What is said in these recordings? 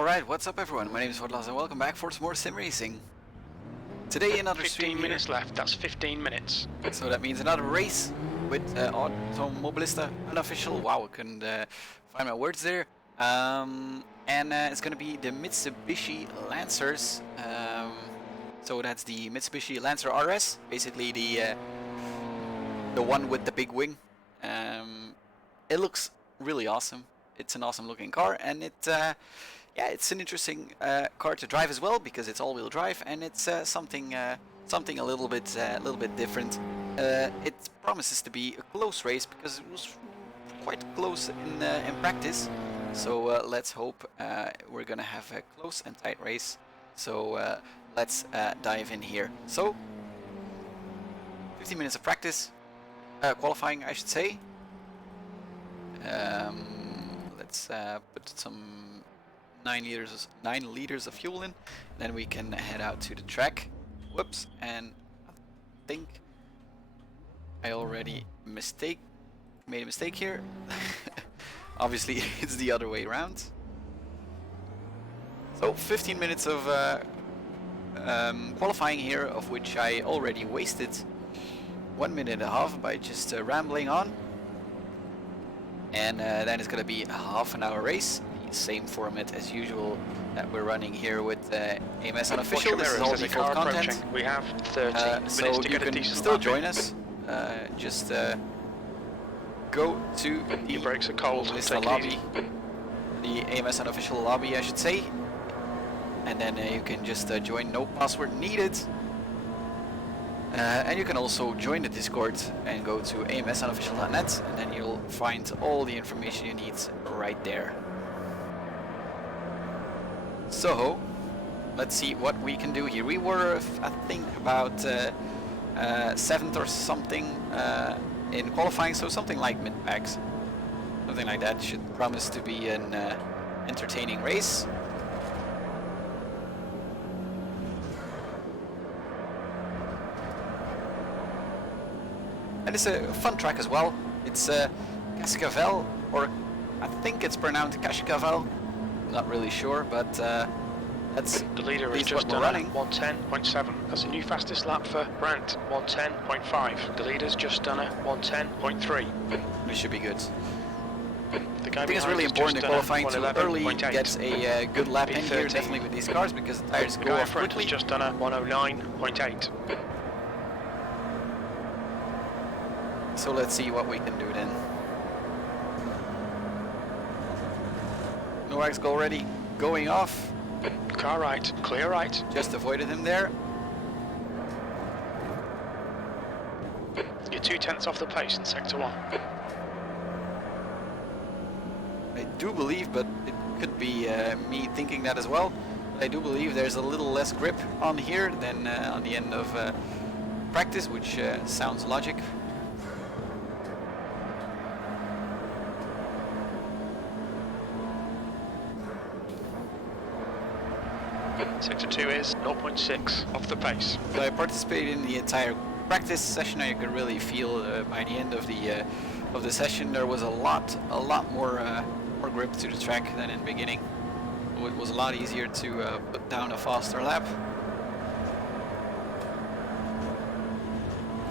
Alright, what's up everyone? My name is Boyzzz and welcome back for some more sim racing. Today another 15 minutes left, that's 15 minutes. So that means another race with Automobilista unofficial. Wow, I couldn't find my words there. It's gonna be the Mitsubishi Lancers. So that's the Mitsubishi Lancer RS, basically the one with the big wing. It looks really awesome. It's an awesome looking car, and it's an interesting car to drive as well because it's all-wheel drive, and it's something a little bit different. It promises to be a close race because it was quite close in practice. So let's hope we're gonna have a close and tight race. So let's dive in here. So 15 minutes of practice, qualifying, I should say. Let's put some 9 liters of fuel in, then we can head out to the track. Whoops, and I think I already made a mistake here. Obviously it's the other way around. So 15 minutes of qualifying here, of which I already wasted 1 minute and a half by just rambling on. And then it's gonna be a half-an-hour race, the same format as usual that we're running here with AMS Unofficial. This is all default content. We have 30 minutes so to get a decent you can still lap join us. Just go to the brakes are cold. lobby, the AMS Unofficial lobby, I should say, and then you can just join. No password needed. And you can also join the Discord and go to amsunofficial.net, and then you'll find all the information you need right there. So let's see what we can do here. We were, I think, about 7th or something in qualifying, so something like mid-packs. Something like that should promise to be an entertaining race. And it's a fun track as well. It's Cascavel, or I think it's pronounced Cascavel. Not really sure, but that's the leader is just done running 110.7. That's the new fastest lap for Brandt, 110.5. The leader's just done a 110.3. This should be good. The guy I think it's really important in qualifying to early get a good lap in here, definitely with these cars, because the tires go off quickly. Just done a 109.8. So let's see what we can do then. Norak's already going off. Car right, clear right. Just avoided him there. You're 2/10 off the pace in sector 1. I do believe, but it could be me thinking that as well. But I do believe there's a little less grip on here than on the end of practice, which sounds logic. Sector 2 is 0.6 off the pace. So I participated in the entire practice session. I could really feel by the end of the session there was a lot more grip to the track than in the beginning. It was a lot easier to put down a faster lap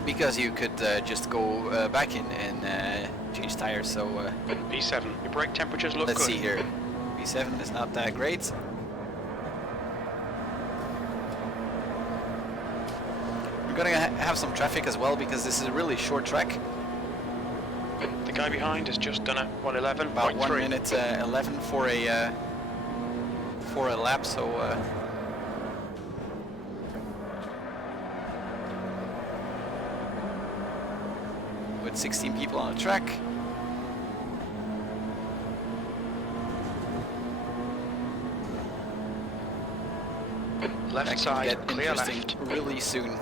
because you could just go back in and change tires. So B7, your brake temperatures look good. Let's see here. B7 is not that great. We're gonna have some traffic as well because this is a really short track. The guy behind has just done a 111.3. About 1 minute 11 for a lap. So with 16 people on the track. Left side, get clear interesting left. Really soon.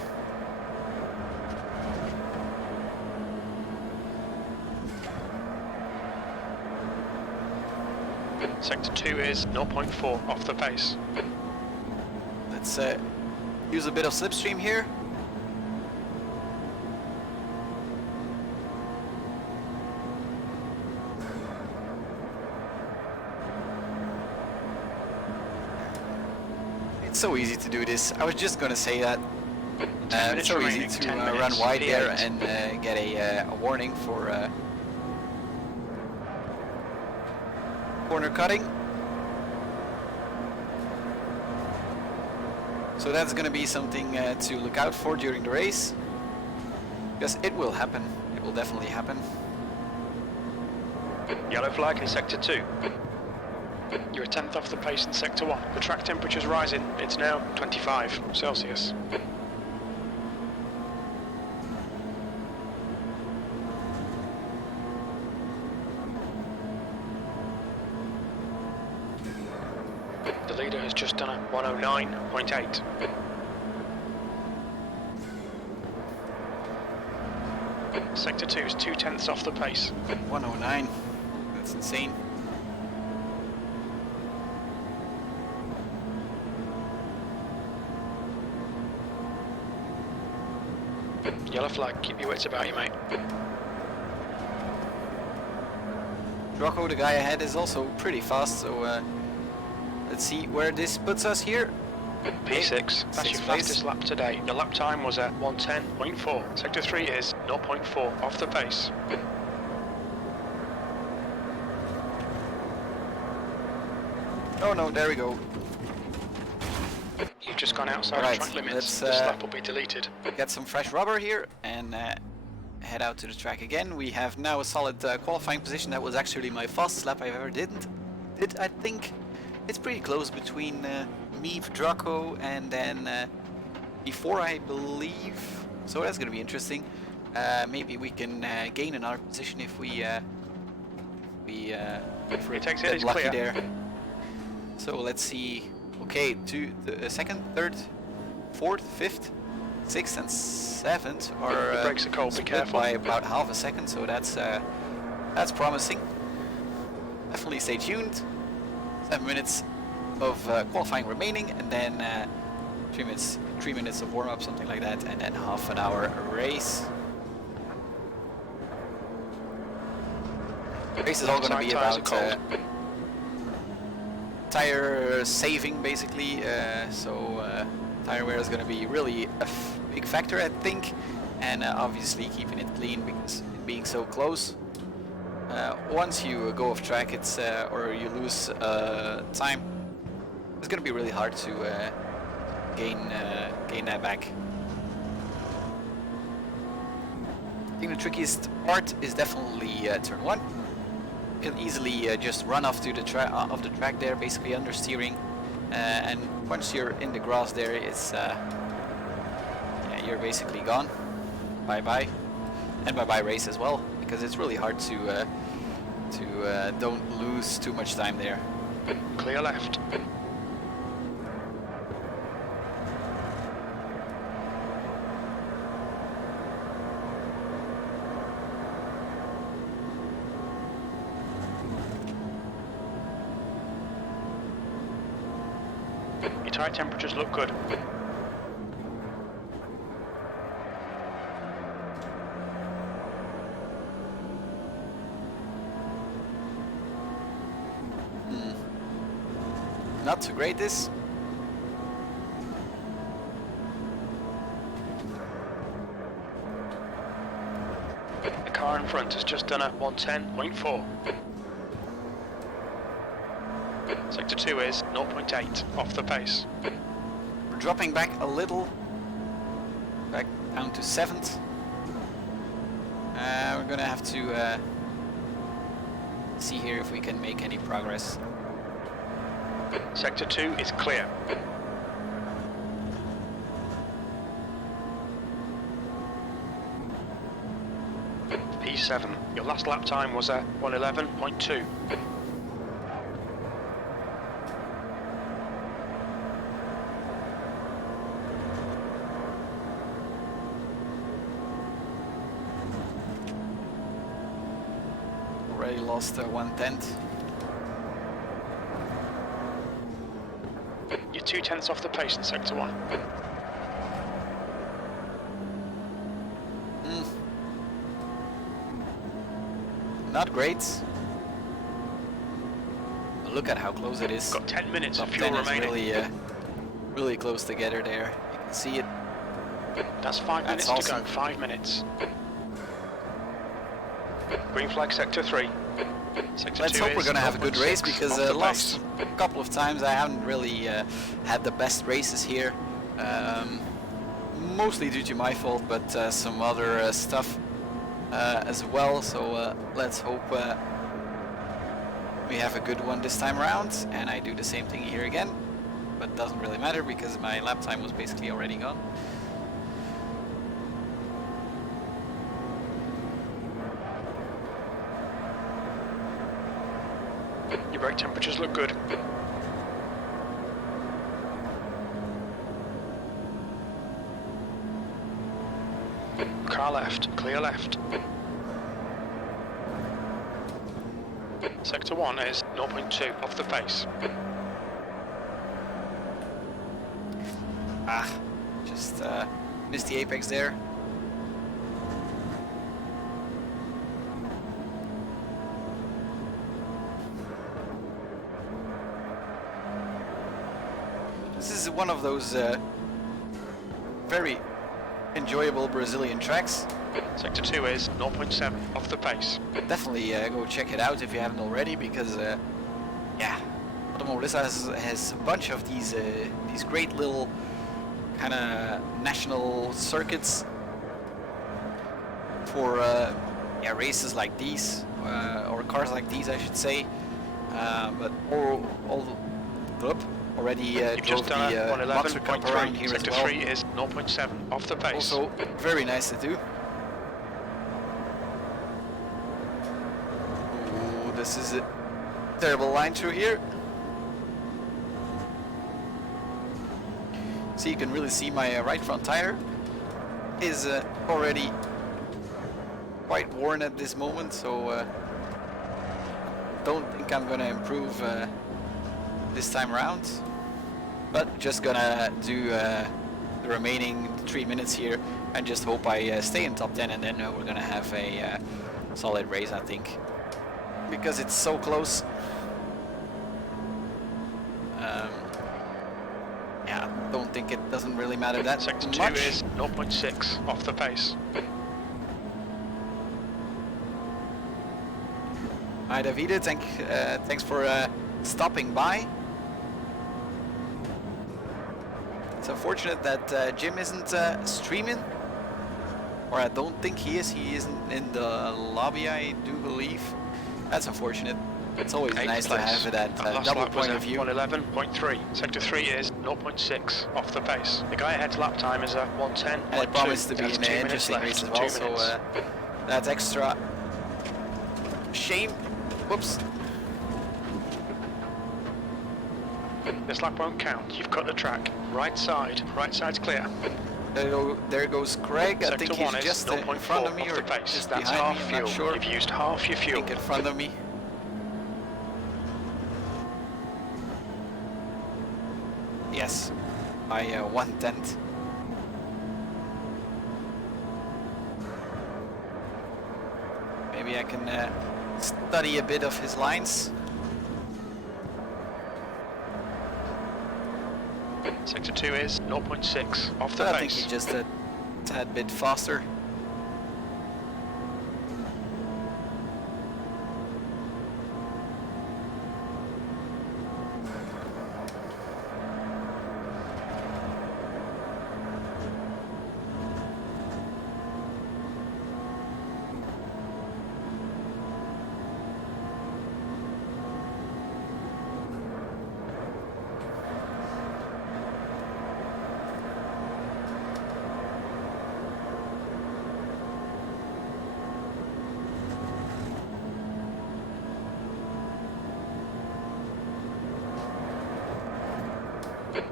Sector 2 is 0.4 off the pace. Let's use a bit of slipstream here. It's so easy to do this. I was just gonna say that. 10 It's minutes so easy remaining, to 10 run minutes, wide there P8. and get a warning for corner cutting. So that's gonna be something to look out for during the race. Because it will happen. It will definitely happen. Yellow flag in sector 2. You're a tenth off the pace in sector 1. The track temperature's rising. It's now 25 Celsius. The leader has just done a 109.8. Sector 2 is 2/10 off the pace. 109. That's insane. Yellow flag, keep your wits about you, mate. Rocco, the guy ahead, is also pretty fast, so let's see where this puts us here. P6, that's your fastest lap today. Your lap time was at 110.4. Sector 3 is 0.4 off the pace. Oh no, there we go. You've just gone outside Right, the track limits. let's, This lap will be deleted. Get some fresh rubber here and head out to the track again. We have now a solid qualifying position. That was actually my fastest lap I've ever did. I think it's pretty close between me, Draco, and then before, I believe. So that's going to be interesting. Maybe we can gain another position if we're Exit is lucky clear. there. So let's see. Okay, the second, third, fourth, fifth, sixth, and seventh are The brakes are cold. Be split careful. by about half a second. So that's promising. Definitely stay tuned. 7 minutes of qualifying remaining, and then 3 minutes of warm up, something like that, and then half an hour race. The race is all going to be Tires are about cold. tire saving, basically. Tire wear is going to be really a big factor, I think, and obviously keeping it clean because it being so close. Once you go off track, it's or you lose time, it's going to be really hard to gain that back. I think the trickiest part is definitely turn 1. You can easily just run off to the track there, basically understeering, and once you're in the grass there, it's yeah, you're basically gone. Bye bye, and bye bye race as well, because it's really hard to don't lose too much time there. Clear left. Your tyre temperatures look good. Not too great this. The car in front has just done a 110.4. Sector 2 is 0.8 off the pace. We're dropping back a little, back down to 7th. We're gonna have to see here if we can make any progress. Sector 2 is clear. P7. Your last lap time was at 111.2. Already lost 1/10. You're 2/10 off the pace in Sector 1. Not great. But look at how close it is. Got 10 minutes of Top fuel 10 is remaining. really really close together there. You can see it. That's 5 minutes awesome. to go, 5 minutes. Green flag sector 3. Sector Let's 2 hope we're is going to have a good race 0.6 because off the last base. couple of times I haven't really had the best races here. Mostly due to my fault, but some other stuff as well. So let's hope we have a good one this time around. And I do the same thing here again, but it doesn't really matter because my lap time was basically already gone. Your brake temperatures look good. Car left, clear left. Sector 1 is 0.2 off the pace. Just missed the apex there. This is one of those very enjoyable Brazilian tracks. Sector 2 is 0.7 off the pace. Definitely go check it out if you haven't already, because yeah, Boyzzz has a bunch of these great little kind of national circuits for yeah, races like these or cars like these, I should say. But already You've drove just done the Monster Cup around 111.3. here Sector as well. 3 is 0.7 off the pace. Also very nice to do. Ooh, this is a terrible line through here. So you can really see my right front tire is already quite worn at this moment, so don't think I'm gonna improve this time around, but just gonna do the remaining 3 minutes here and just hope I stay in top 10, and then we're gonna have a solid race, I think, because it's so close. Yeah, don't think it doesn't really matter that Sector 2 much. is 0.6 off the pace. Hi Davide, thanks for stopping by. It's unfortunate that Jim isn't streaming, or I don't think he is. He isn't in the lobby, I do believe. That's unfortunate. It's always nice to have that double point of view. 111.3. Sector 3 is 0.6 off the pace. The guy ahead's lap time is 110.2. And it promised to be an interesting race as well, so that's extra shame. Whoops. This lap won't count. You've cut the track. Right side's clear. There goes Craig. I think he's just in front of me or just behind me, I'm not sure. You've used half your fuel. I think in front of me. Yes, by 1/10. Maybe I can study a bit of his lines. Sector 2 is 0.6 off the But I pace. think he's just a tad bit faster.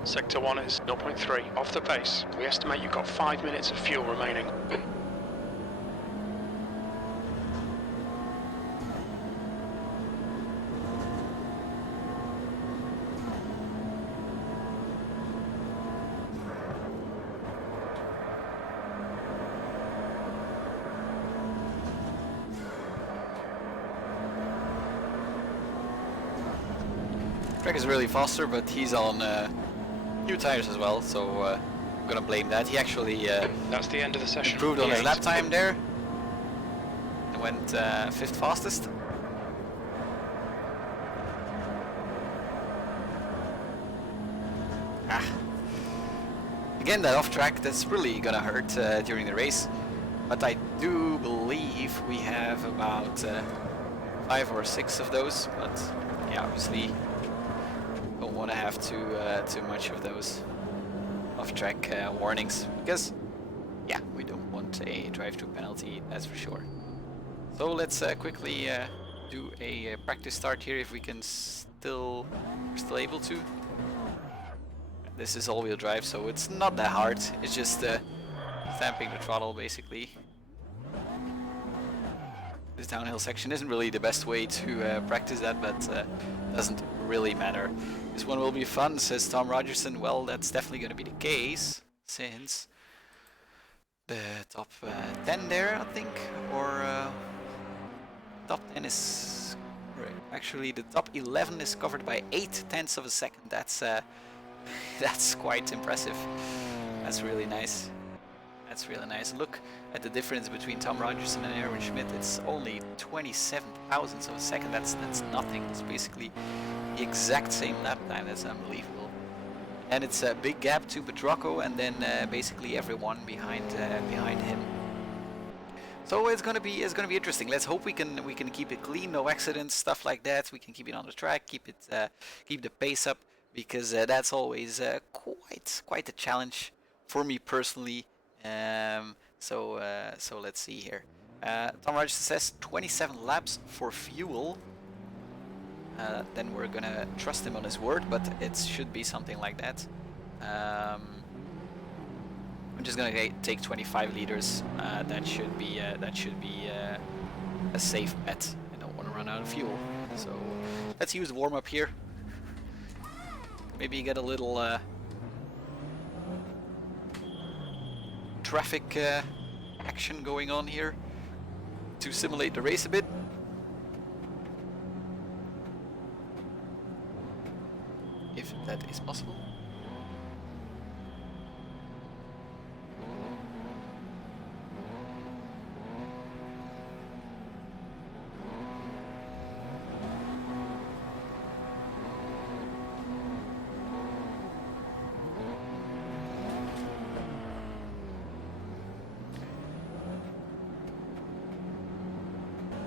Sector 1 is 0.3 off the pace. We estimate you've got 5 minutes of fuel remaining. Craig is really faster, but he's on new tires as well, so I'm gonna blame that. He actually That's the end of the session. improved on his P8. lap time there. He went 5th fastest. Again, that off track, that's really gonna hurt during the race. But I do believe we have about 5 or 6 of those. But yeah, obviously don't want to have too much of those off-track warnings, because yeah, we don't want a drive-through penalty, that's for sure. So let's quickly do a practice start here if we can we're still able to. This is all-wheel drive, so it's not that hard. It's just stamping the throttle basically. This downhill section isn't really the best way to practice that, but doesn't really matter. This one will be fun, says Tom Rogerson. Well, that's definitely going to be the case, since the top 10 there, I think, or top 10 is actually the top 11 is covered by 0.8 of a second. That's that's quite impressive. That's really nice. That's really nice. Look at the difference between Tom Rogerson and Aaron Schmidt. It's only 27 thousandths of a second. That's nothing. It's basically the exact same lap time. That's unbelievable. And it's a big gap to Petrocco, and then basically everyone behind him. So it's gonna be interesting. Let's hope we can keep it clean, no accidents, stuff like that. We can keep it on the track, keep the pace up, because that's always quite a challenge for me personally. So let's see here. Tom Rogers says 27 laps for fuel. Then we're gonna trust him on his word, but it should be something like that. I'm just gonna take 25 liters. That should be a safe bet. I don't want to run out of fuel. So let's use warm up here. Maybe get a little traffic action going on here to simulate the race a bit. If that is possible.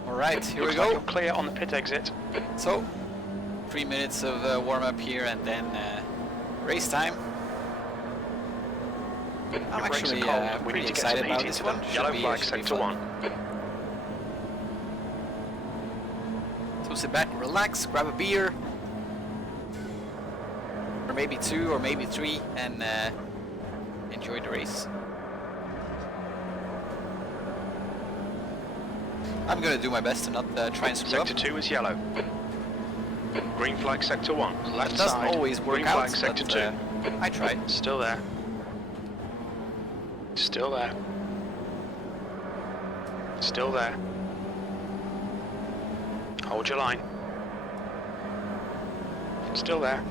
Alright, here we go. Like you're clear on the pit exit. So, 3 minutes of warm-up here, and then race time. I'm actually pretty excited about this one. Yellow flag, sector 1. So sit back, relax, grab a beer, or maybe 2 or maybe 3, and enjoy the race. I'm gonna do my best to not try and screw up. Sector 2 is yellow. Green flag, sector 1. Left It doesn't side. always work Green out, flag, sector but 2. I tried. Still there. Still there. Still there. Hold your line. Still there.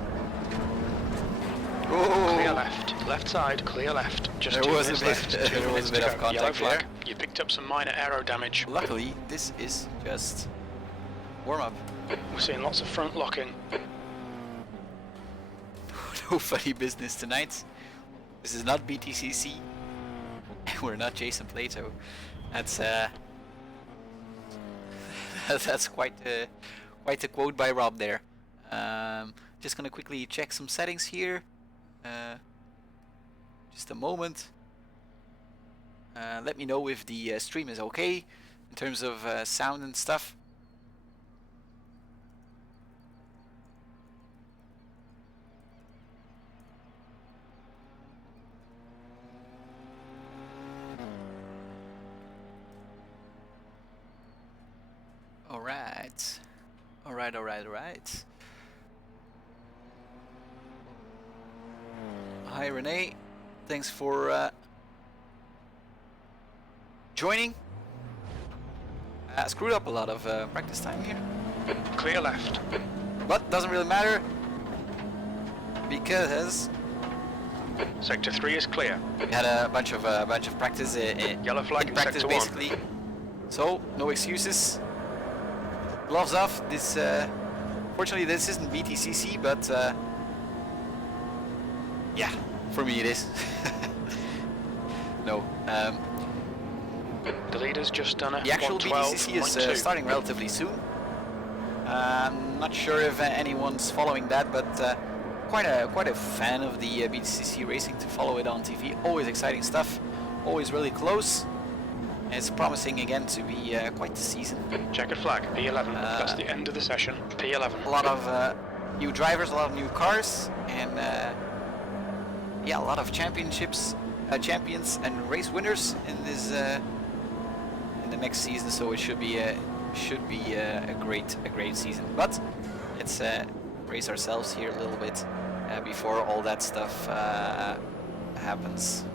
Oh. Clear left. Left side, clear left. Just There 2 was a minutes bit- left. there 2 was minutes a bit to of go. Yellow contact flag. there. You picked up some minor aero damage. Luckily, this is just warm-up. We're seeing lots of front locking. No funny business tonight. This is not BTCC. We're not Jason Plato. That's that's quite a quote by Rob there. Just gonna quickly check some settings here. Just a moment. Let me know if the stream is okay in terms of sound and stuff. Alright. Hi Renee, thanks for joining. Screwed up a lot of practice time here, Clear left. but doesn't really matter because Sector 3 is clear. We had a bunch of practice Yellow flag in in practice sector 1. basically. So no excuses. Gloves off. This fortunately this isn't BTCC, but yeah, for me it is. No. The leader's just done a The actual BTCC is 112.2. starting relatively soon. I'm not sure if anyone's following that, but quite a fan of the BTCC racing to follow it on TV. Always exciting stuff, always really close. It's promising again to be quite the season. Checkered flag, P11. That's the end of the session. P11. A lot of new drivers, a lot of new cars, and yeah, a lot of championships, champions and race winners in this in the next season. So it should be a great season. But let's race ourselves here a little bit before all that stuff happens.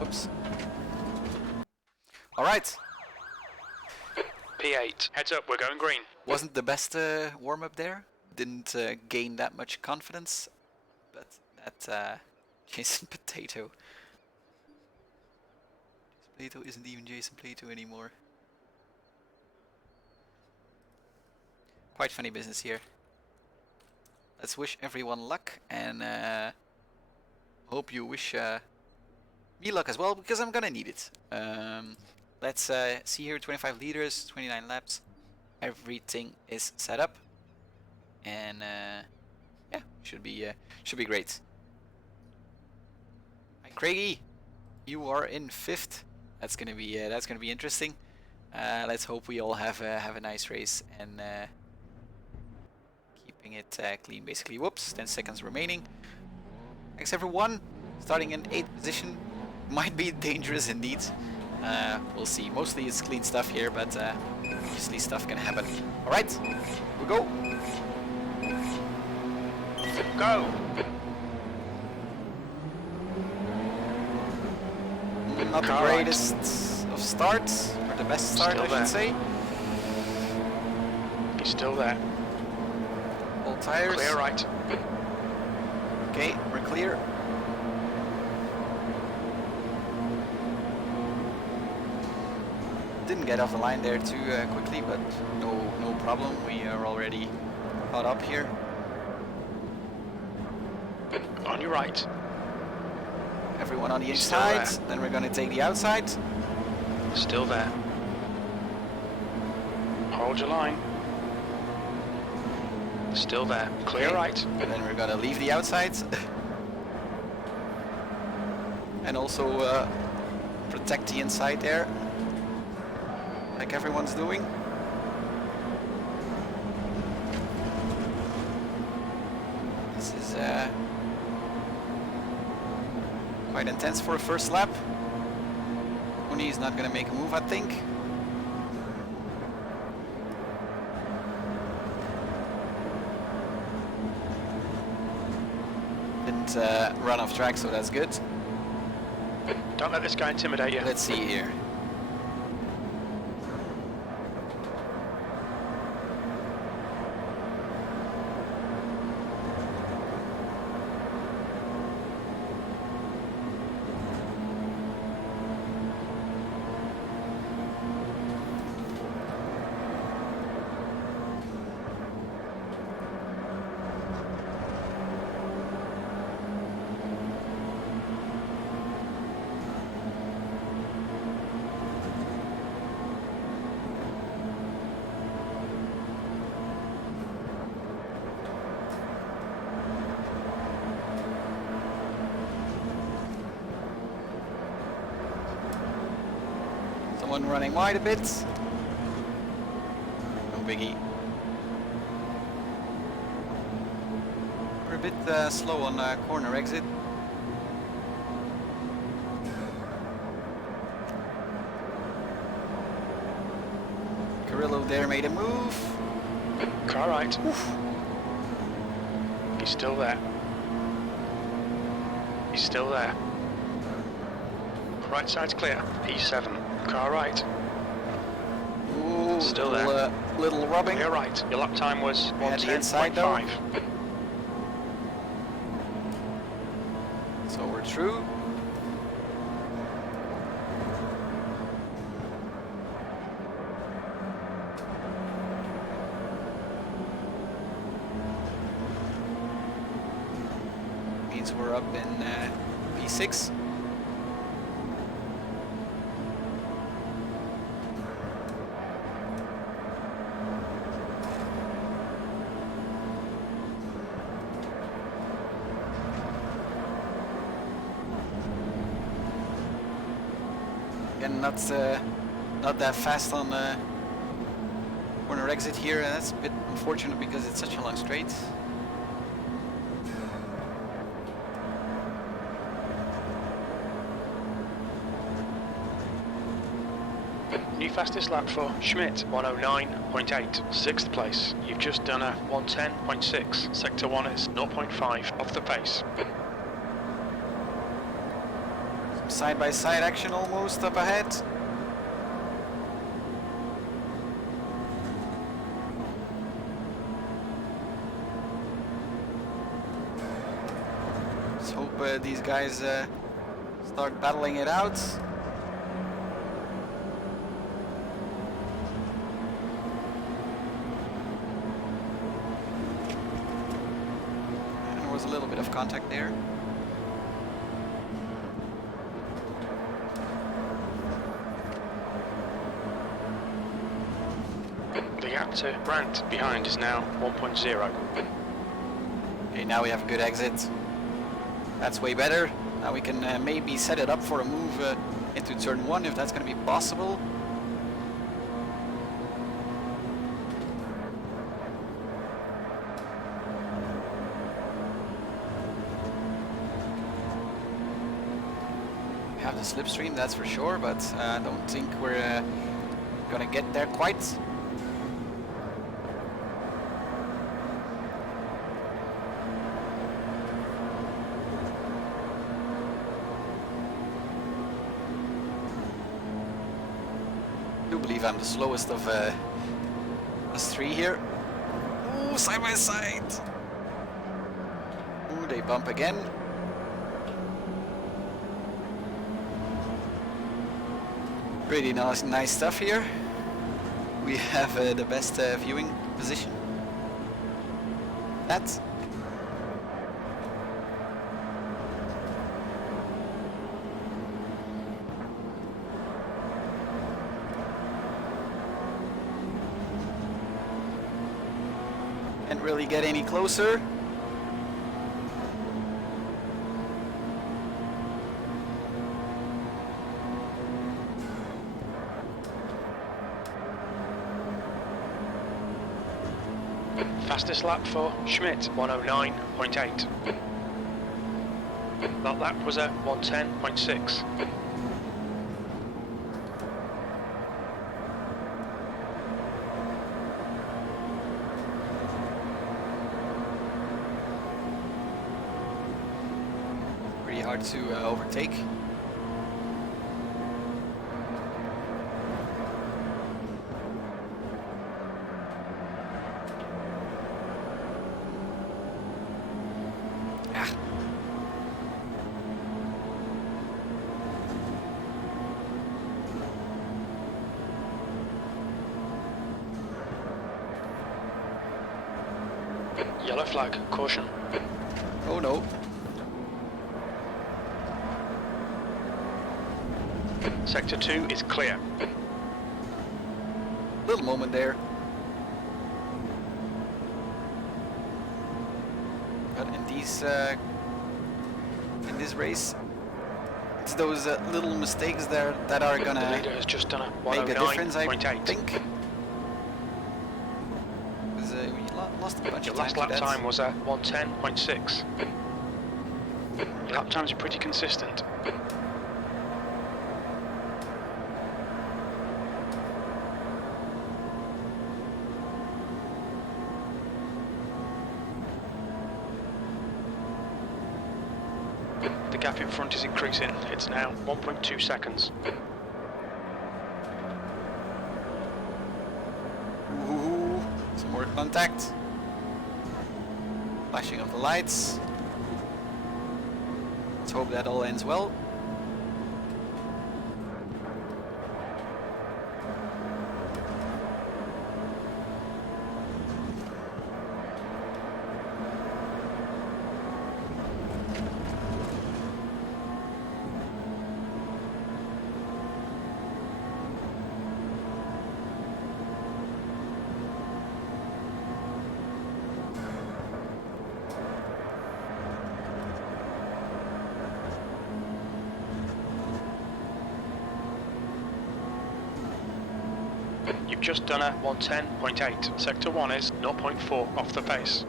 Oops. All right. P8. Heads up, we're going green. Wasn't the best warm-up there. Didn't gain that much confidence, but that Jason Potato. Jason Potato isn't even Jason Potato anymore. Quite funny business here. Let's wish everyone luck, and hope you wish me luck as well, because I'm gonna need it. Let's see here, 25 liters, 29 laps. Everything is set up, and yeah, should be great. Hi, Craigie, you are in 5th. That's gonna be interesting. Let's hope we all have a nice race, and keeping it clean basically. Whoops, 10 seconds remaining. Thanks everyone. Starting in 8th position might be dangerous indeed. We'll see. Mostly it's clean stuff here, but obviously stuff can happen. Alright, we go. Go! Not the greatest of starts, or the best start Still I there. should say. He's still there. All tires. Clear right. Okay, we're clear. Didn't get off the line there too quickly, but no problem. We are already caught up here. On your right. Everyone on the He's still inside. there. Then we're going to take the outside. Still there. Hold your line. Still there. Clear Okay. right. And then we're going to leave the outside. And also protect the inside there, like everyone's doing. This is quite intense for a first lap. Uni is not going to make a move, I think. Didn't run off track, so that's good. Don't let this guy intimidate you. Let's see here. Someone running wide a bit. No biggie. We're a bit slow on corner exit. Carrillo there made a move. Car right. Oof. He's still there. He's still there. Right side's clear. P7. Car right. Ooh. Still there. Little rubbing. You're right. Your lap time was At the inside though. 110.5. So we're through. Means we're up in P6. Again, not that fast on corner exit here. That's a bit unfortunate because it's such a long straight. New fastest lap for Schmidt, 109.8, 6th place. You've just done a 110.6. Sector 1 is 0.5 off the pace. Some side-by-side action almost up ahead. Let's hope these guys start battling it out. A little bit of contact there. The gap to Brandt behind is now 1.0. Okay, now we have a good exit. That's way better. Now we can maybe set it up for a move into turn 1 if that's going to be possible. Have the slipstream, that's for sure, but I don't think we're gonna get there quite. I do believe I'm the slowest of us three here. Ooh, side by side. Ooh, they bump again. Pretty nice stuff here. We have the best viewing position. That. Can't really get any closer. Fastest lap for Schmidt, 109.8. That lap was at 110.6. Pretty hard to overtake. Yellow flag, caution. Oh no. Sector 2 is clear. Little moment there. But in this race, it's those little mistakes there that are gonna The leader has just done a make a difference, I 109.8. think. Because we lost a bunch Your of time last to lap that. time was at 110.6. Your lap times are pretty consistent. The gap in front is increasing. It's now 1.2 seconds. Contact. Flashing of the lights. Let's hope that all ends well. You've just done a 110.8. Sector 1 is 0.4 off the pace.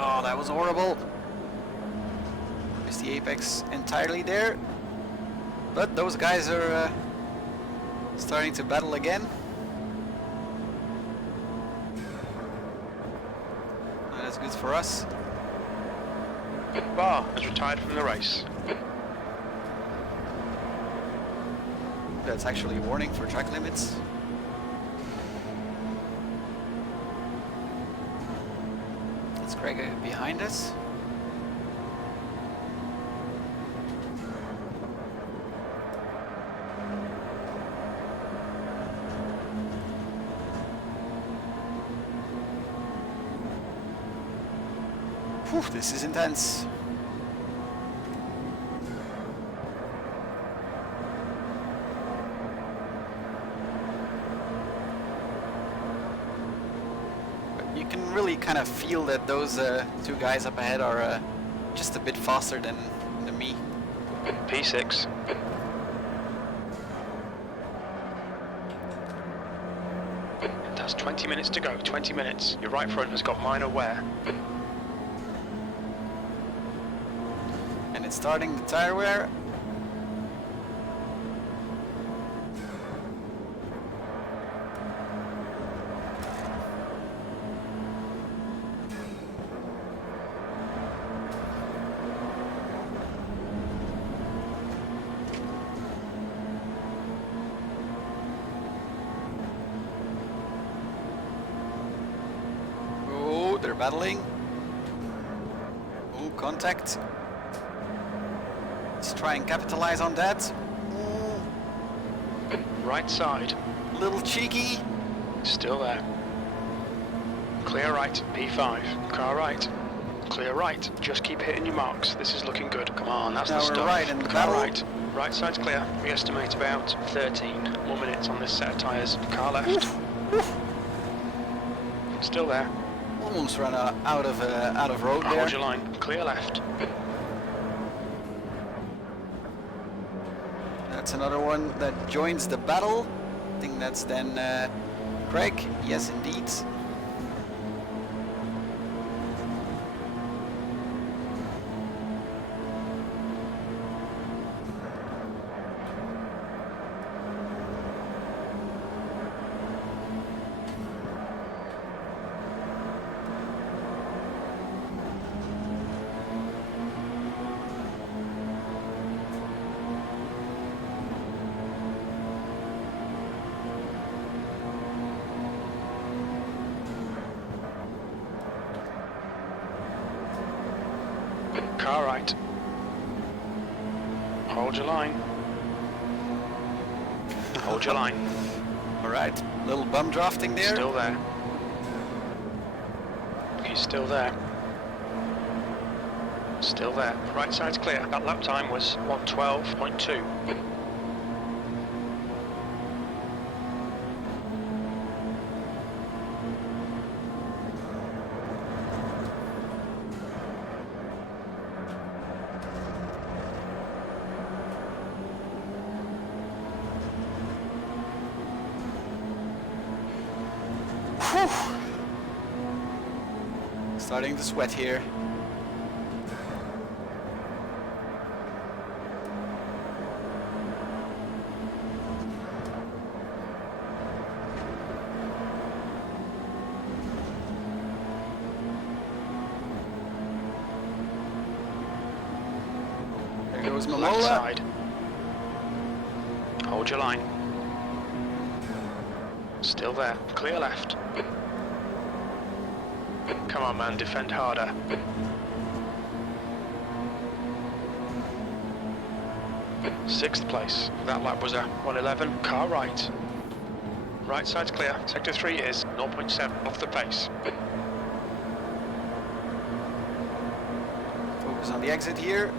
Oh, that was horrible. Missed the apex entirely there. But those guys are starting to battle again. And that's good for us. Bar has retired from the race. That's actually a warning for track limits. It's Craig behind us. Whew, this is intense. You can really kind of feel that those two guys up ahead are just a bit faster than me. P6. That's 20 minutes to go, 20 minutes. Your right front has got minor wear. And it's starting the tire wear. Oh, they're battling. Oh, contact. Let's try and capitalize on that. Right side. Little cheeky. Still there. Clear right, P5. Car right. Clear right. Just keep hitting your marks. This is looking good. Come on, that's Now the we're stuff. right in the Car battle. right. Right side's clear. We estimate about 13 more minutes on this set of tyres. Car left. Still there. Almost run out of road there. Hold your line. Clear left. That's another one that joins the battle. I think that's then Craig. Yes, indeed. Car right. Hold your line. Hold your line. All right, little bum drafting there. Still there. He's still there. Still there. Right side's clear. That lap time was 1:12.2. Starting to sweat here. goes left Momola. side. Hold your line. Still there. Clear left. Come on, man. Defend harder. Sixth place. That lap was a 1:11. Car right. Right side's clear. Sector 3 is 0.7 off the pace. Focus on the exit here.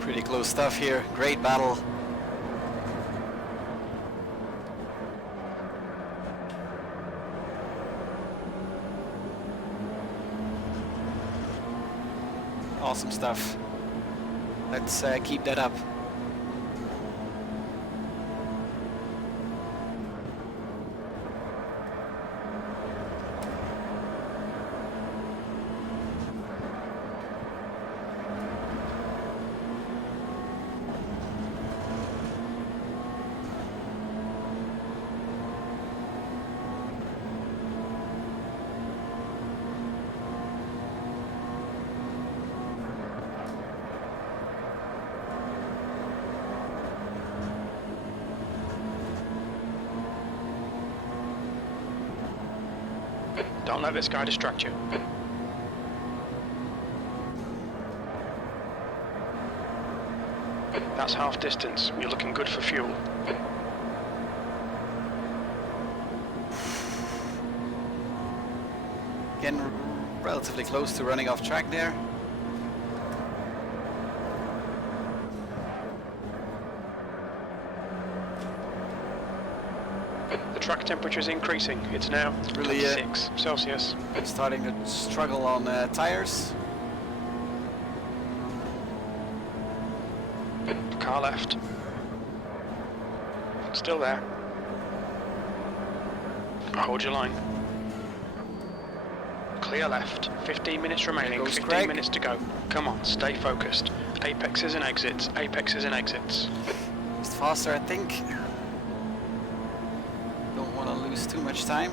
Pretty close stuff here. Great battle. Awesome stuff. Let's keep that up. Don't let this guy distract you. That's half distance. You're looking good for fuel. Getting relatively close to running off track there. The track temperature is increasing. It's now Really, 26 Celsius. Starting to struggle on tires. Car left. Still there. Hold your line. Clear left. 15 minutes remaining. 15 Craig. minutes to go. Come on, stay focused. Apexes and exits. Apexes and exits. Just faster, I think. Don't want to lose too much time.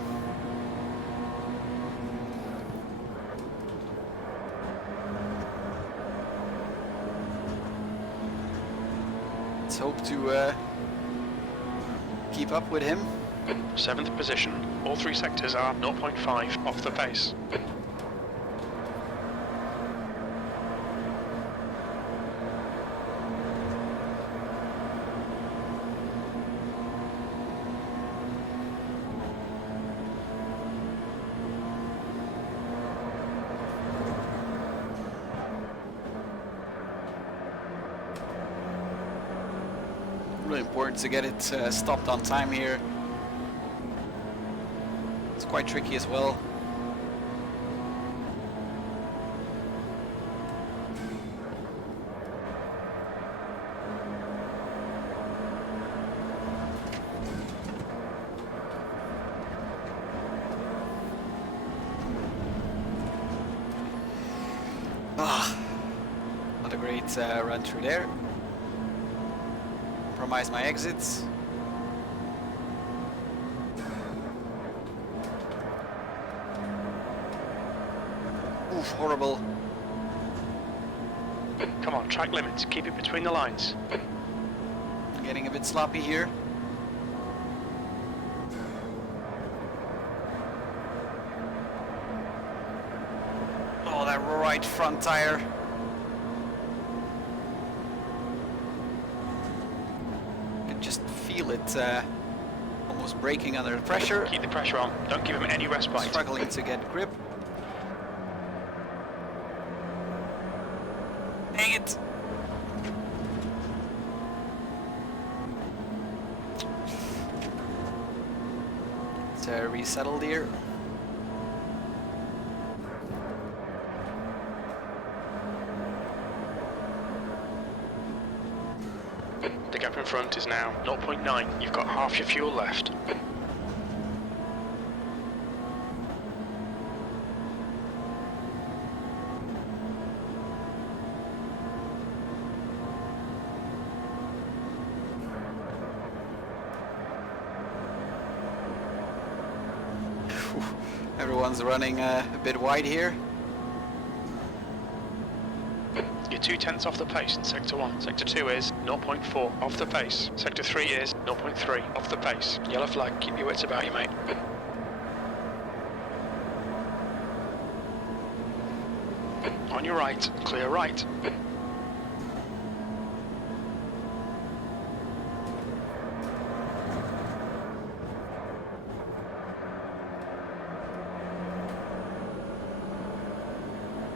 Let's hope to keep up with him. 7th position. All 3 sectors are 0.5 off the pace. Really important to get it stopped on time here. It's quite tricky as well. Not a great run through there. Compromise my exits. Oof, horrible. Come on, track limits. Keep it between the lines. Getting a bit sloppy here. Oh, that right front tire. Could just feel it almost braking under the pressure. Keep the pressure on. Don't give him any respite. Struggling to get grip. Dang it! Let's resettle here. The gap in front is now 0.9. You've got half your fuel left. Everyone's running a bit wide here. 0.2 off the pace in Sector 1. Sector 2 is 0.4 off the pace. Sector 3 is 0.3 off the pace. Yellow flag, keep your wits about you, mate. On your right, clear right.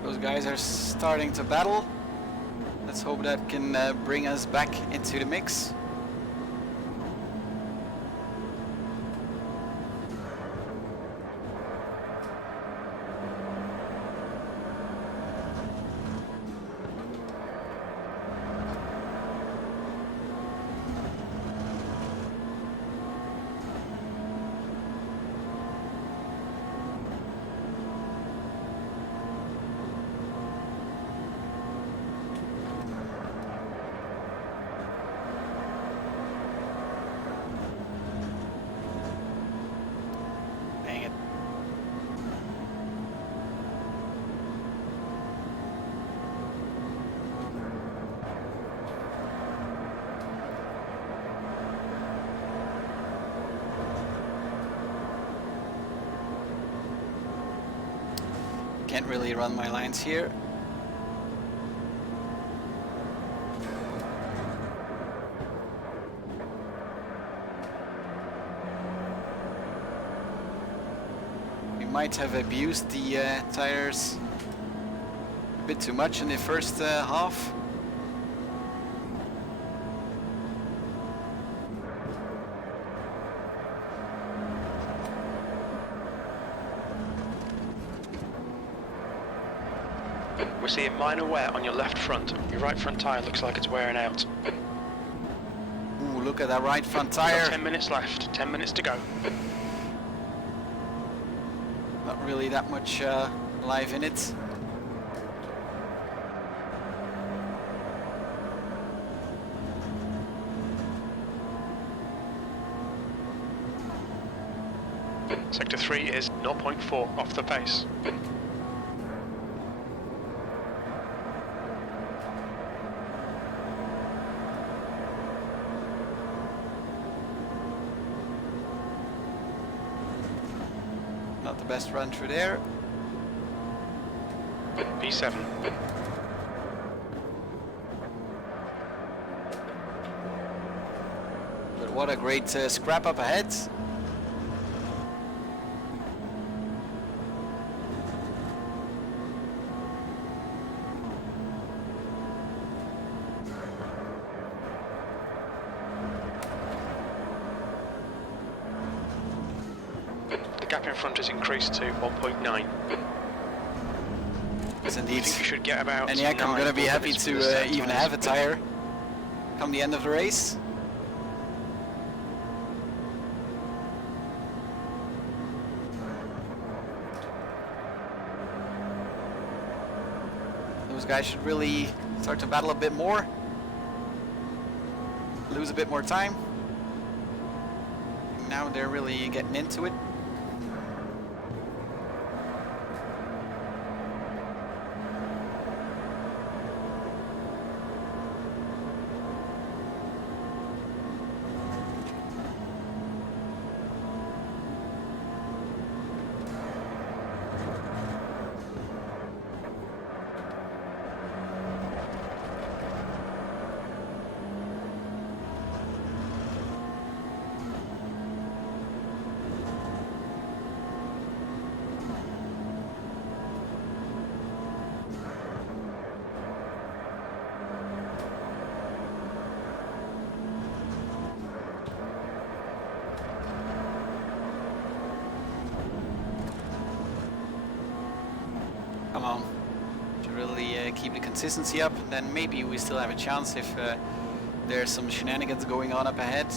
Those guys are starting to battle. Let's hope that can bring us back into the mix. Dang it. Can't really run my lines here. We might have abused the tires a bit too much in the first half. We're seeing minor wear on your left front. Your right front tyre looks like it's wearing out. Ooh, look at that right front Got tire. 10 minutes left, 10 minutes to go. Not really that much life in it. Sector 3 is 0.4 off the pace. Not the best run through there. P7. But what a great scrap up ahead. The gap in front has increased to 1.9. Yes, I indeed. think you should get about And yeah, I'm 9 gonna be more happy minutes for to the set even times. have a tire come the end of the race. Those guys should really start to battle a bit more, lose a bit more time. Now they're really getting into it. Come on. To really keep the consistency up, and then maybe we still have a chance if there's some shenanigans going on up ahead.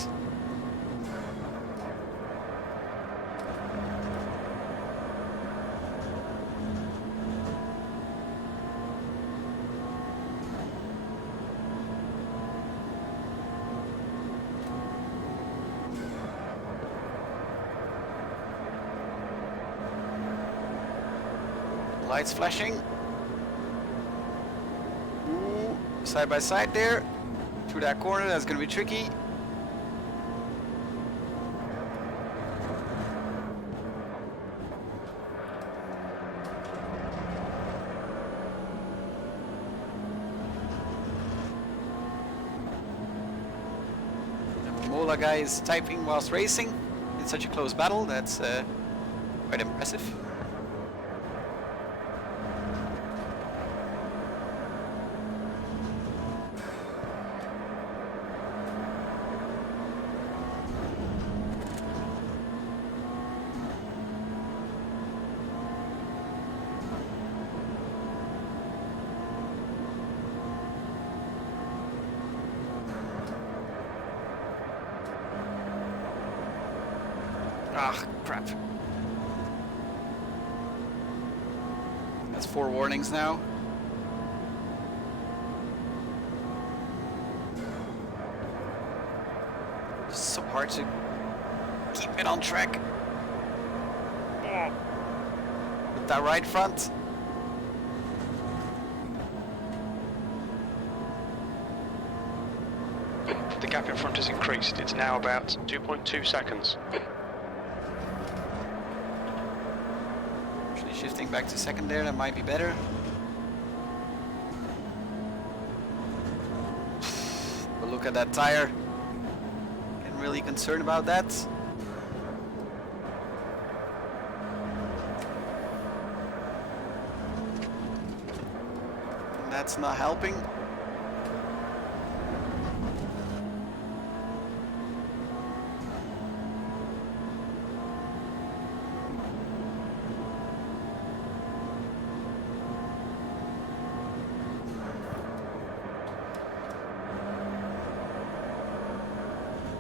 Lights flashing. Ooh. side by side there. Through that corner, that's gonna be tricky. The Mola guy is typing whilst racing in such a close battle. That's quite impressive. Ah, crap. That's 4 warnings now. It's so hard to keep it on track. With that right front. The gap in front has increased. It's now about 2.2 seconds. Actually shifting back to second there, that might be better. But look at that tire. Getting really concerned about that. That's not helping.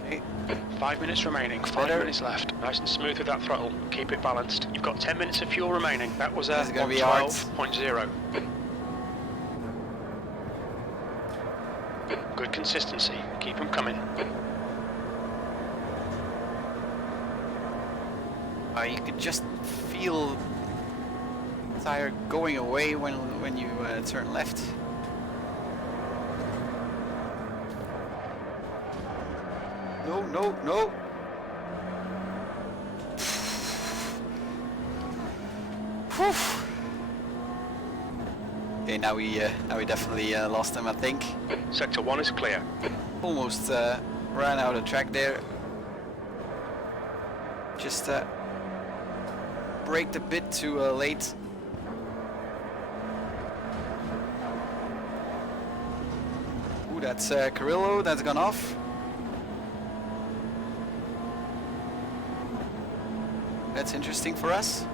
Okay. 5 minutes remaining, 5 better. minutes left. Nice and smooth with that throttle. Keep it balanced. You've got 10 minutes of fuel remaining. That was a This is gonna be hard. 112.0. Good consistency. Keep them coming. You could just feel the tire going away when you turn left. No, no, no. Whew. Okay, now we definitely lost him, I think. Sector 1 is clear. Almost ran out of track there. Just braked a bit too late. Ooh, that's Carrillo, that's gone off. That's interesting for us.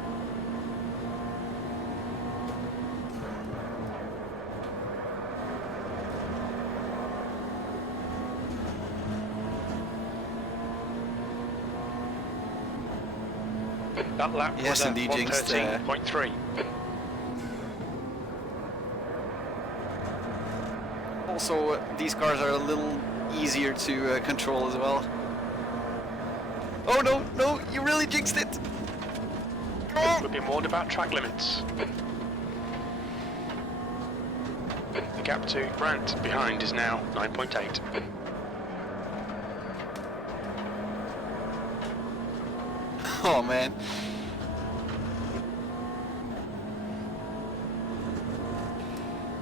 That lap Yes, was at indeed, Jinx, 113.3. Also, these cars are a little easier to control as well. Oh no, no, you really jinxed it! Oh. We've been warned about track limits. The gap to Brandt behind is now 9.8. Oh man.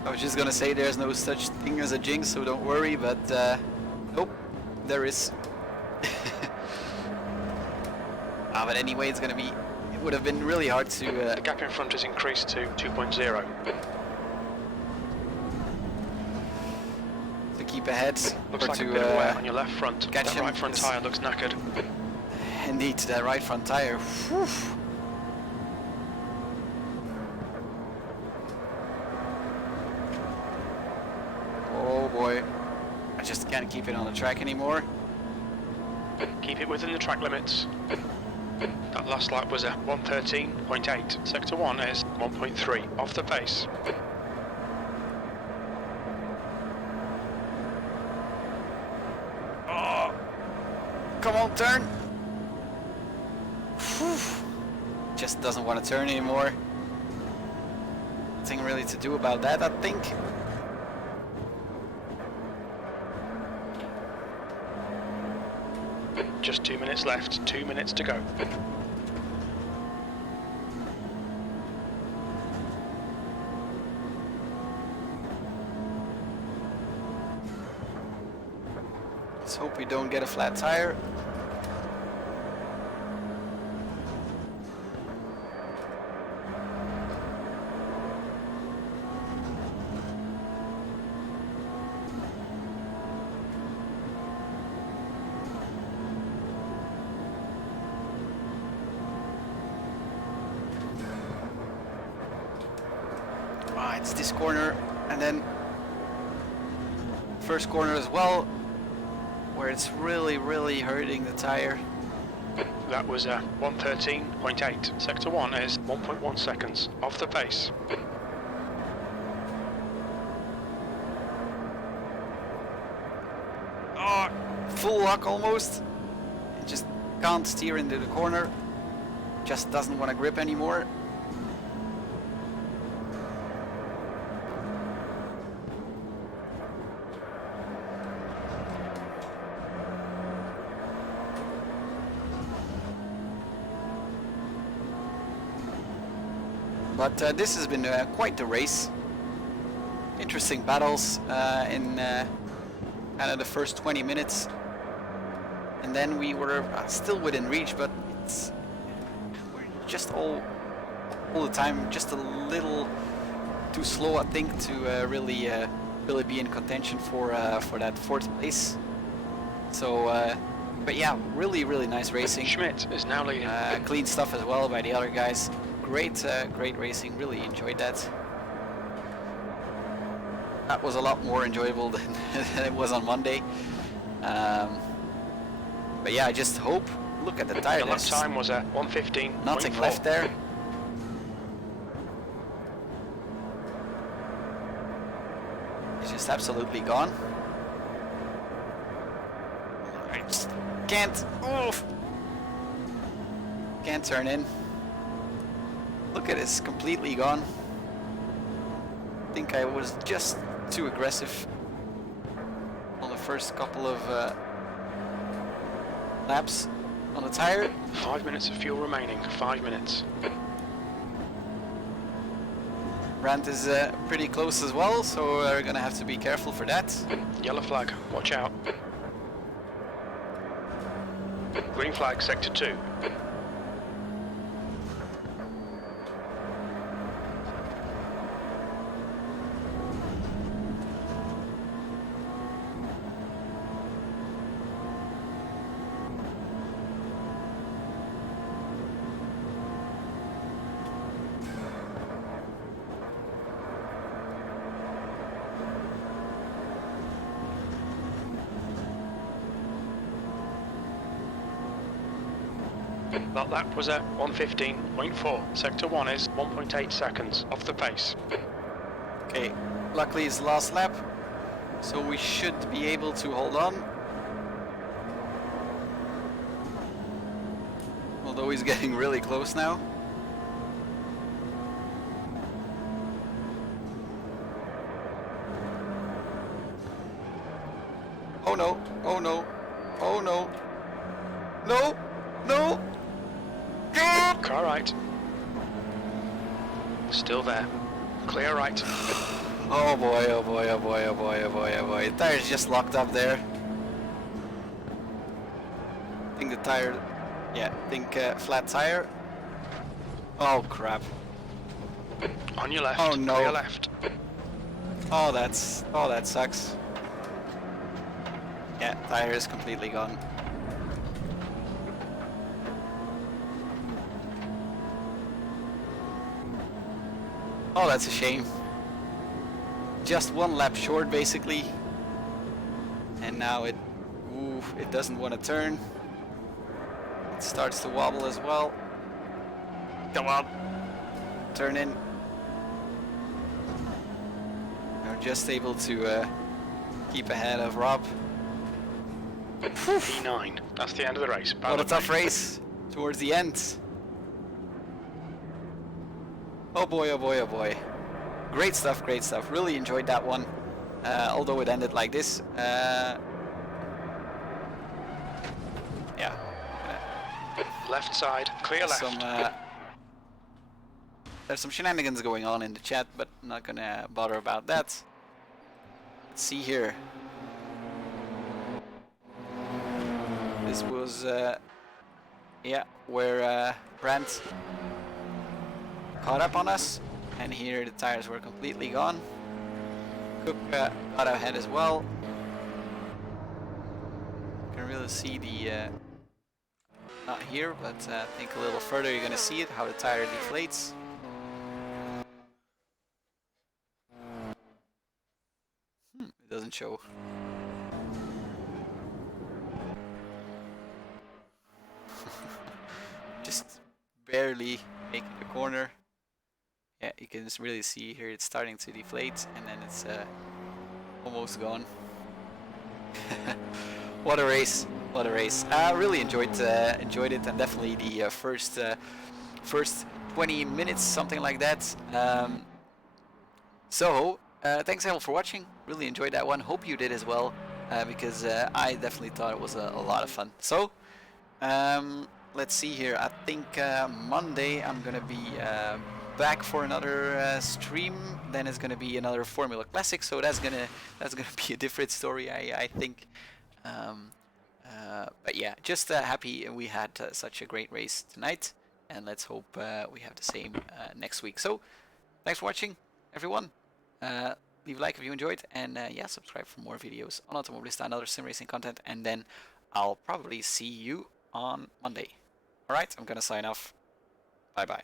I was just gonna say there's no such thing as a jinx, so don't worry, but nope, there is. But anyway, it's gonna be, it would have been really hard to The gap in front has increased to 2.0. keep ahead. Looks or like to a bit of wear on your left front. catch That him. right front tyre looks knackered. Indeed, that right front tire. Whew. Oh boy, I just can't keep it on the track anymore. Keep it within the track limits. That last lap was a 113.8. Sector 1 is 1.3 off the pace. Oh, come on, turn. Whew. Just doesn't want to turn anymore. Nothing really to do about that, I think. Just 2 minutes left, 2 minutes to go. Let's hope we don't get a flat tire. It's this corner and then first corner as well, where it's really hurting the tire. That was 1:13.8. Sector 1 is 1.1 seconds off the pace. Oh, full lock almost. It just can't steer into the corner. Just doesn't want to grip anymore. But this has been quite the race. Interesting battles in kind of the first 20 minutes. And then we were still within reach, but we're just all the time just a little too slow, I think, to really be in contention for that 4th place. So, but yeah, really nice racing. Schmidt is now leading. Clean stuff as well by the other guys. Great racing. Really enjoyed that. That was a lot more enjoyable than it was on Monday. But yeah, I just hope. Look at the tire. The lap time was at 1:15. Nothing left there. It's just absolutely gone. I just can't. Oh, can't turn in. Look at this, completely gone. I think I was just too aggressive on the first couple of laps on the tire. 5 minutes of fuel remaining, 5 minutes. Brandt is pretty close as well, so we're gonna have to be careful for that. Yellow flag, watch out. Green flag, sector 2. That lap was at 1:15.4. Sector 1 is 1.8 seconds off the pace. Okay, luckily it's the last lap, so we should be able to hold on. Although he's getting really close now. Oh no, oh no, oh no, no, no! Car right. Still there. Clear right. Oh boy, oh boy, oh boy, oh boy, oh boy, oh boy. The tire's just locked up there. I think the tire, yeah, I think flat tire. Oh crap. On your left. Oh no. Clear left. Oh, that sucks. Yeah, tire is completely gone. Oh, that's a shame. Just one lap short, basically. And now it doesn't want to turn. It starts to wobble as well. Come on. Turn in. We're just able to keep ahead of Rob. P9. That's the end of the race. What a tough race towards the end. Oh boy, oh boy, oh boy. Great stuff, great stuff. Really enjoyed that one. Although it ended like this. yeah. Left side, clear left. There's some shenanigans going on in the chat, but I'm not gonna bother about that. Let's see here. This was, yeah, where Brandt caught up on us, and here the tires were completely gone. Cook got ahead as well. You can really see the, not here, but I think a little further you're gonna see it, how the tire deflates. It doesn't show. Just barely making the corner. Yeah, you can just really see here it's starting to deflate, and then it's almost gone. What a race! What a race! I really enjoyed it, and definitely the first 20 minutes, something like that. So thanks everyone for watching. Really enjoyed that one. Hope you did as well, because I definitely thought it was a lot of fun. So let's see here. I think Monday I'm gonna be back for another stream. Then it's gonna be another Formula Classic. So that's gonna be a different story, I think. But yeah, just happy we had such a great race tonight, and let's hope we have the same next week. So thanks for watching, everyone. Leave a like if you enjoyed, and yeah, subscribe for more videos on Automobilista and other sim racing content, and then I'll probably see you on Monday. Alright, I'm gonna sign off. Bye bye.